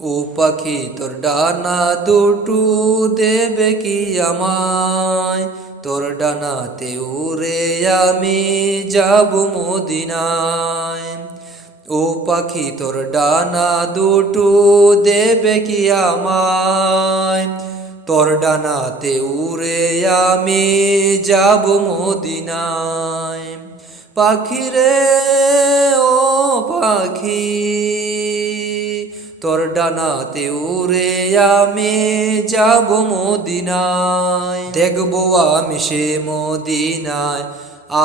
ও পাখি তোর ডানা দুটু দেবে কি আমায়, তোর ডানাতে উড়ে আমি যাব মদিনায়। ও পাখি তোর ডানা দুটু দেবে কি আমায়, তোর ডানাতে উড়ে আমি যাব মদিনায়। পাখি রে ও পাখি, তোর ডানাতে উড়ে আমি যাব মদিনায়। দেখবো আমি সে মদিনায়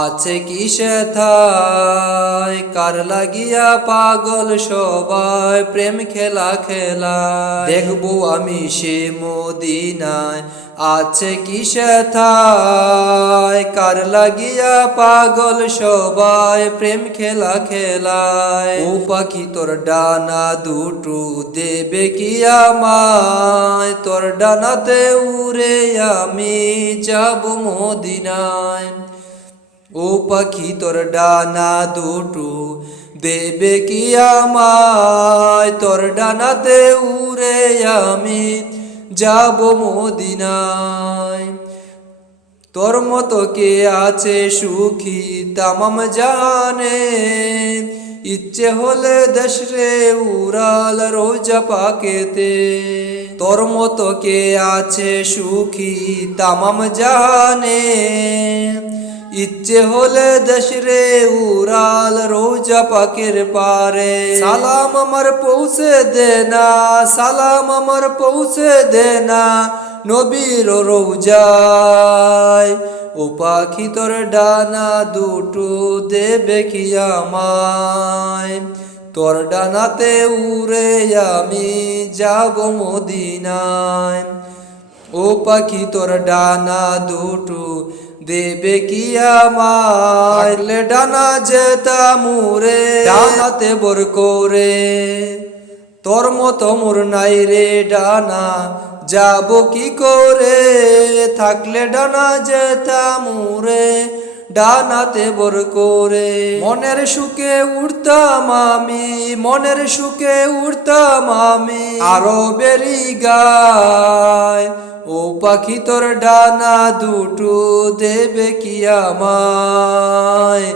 আছে কি সেথায়, কার লাগিয়া পাগল সবাই প্রেম খেলা খেলা। দেখবো আমি সে মদিনায় আছে কি সেথায়, কার লাগিয়া পাগল সবাই প্রেম খেলা খেলায়। ও পাখি তোর ডানা দুটো দেবে কি আমায়, তোর ডানাতে উড়ে আমি যাব মদিনায়। ও পাখি তোর ডানা দুটো দেবে কি আমায়, তোর ডানাতে উড়ে আমি যাব মদিনায়। তোর মতো কে আছে সুখী তামাম জানে, ইচ্ছে হলে দেশ রে উড়াল রোজা পাকেতে। তোর মতো কে আছে সুখী তামাম জানে, ইচ্ছে হলে দেশ রে উড়াল রোজা পাকের পারে। সালাম আমার পৌঁছে দে না, সালাম আমার পৌঁছে দে না নবীর রোজায়। ও পাখি তোর ডানা দুটো দেবে কি আমায়, তোর ডানাতে উড়ে আমি যাব মদিনায়। ও পাখি তোর ডানা দুটো দেবে কি আমায়, ডানা যেতাম উড়ে ডানাতে বর করে। তোর মতো মোর নাই রে ডানা যাব কি করে, থাকলে ডানা যেতাম উড়ে ডানাতে বর করে। মনের সুখে উড়তাম আমি, মনের সুখে উড়তাম আমি আরো বেরি গায়। ও পাখি তোর ডানা দুটো দেবে কি আমায়,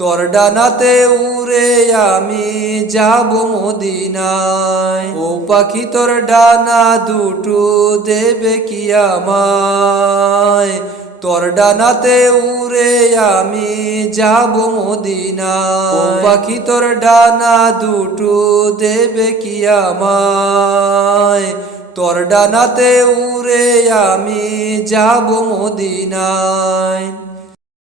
তোর ডানাতে উড়ে আমি যাব মদিনায়। ও পাখি তোর ডানা দুটো দেবে কি আমায়, তোর ডানাতে উড়ে আমি যাব মদিনায়। ও পাখি তোর ডানা দুটো দেবে কি আমায়, তোর ডানাতে উড়ে আমি যাব মদিনায়।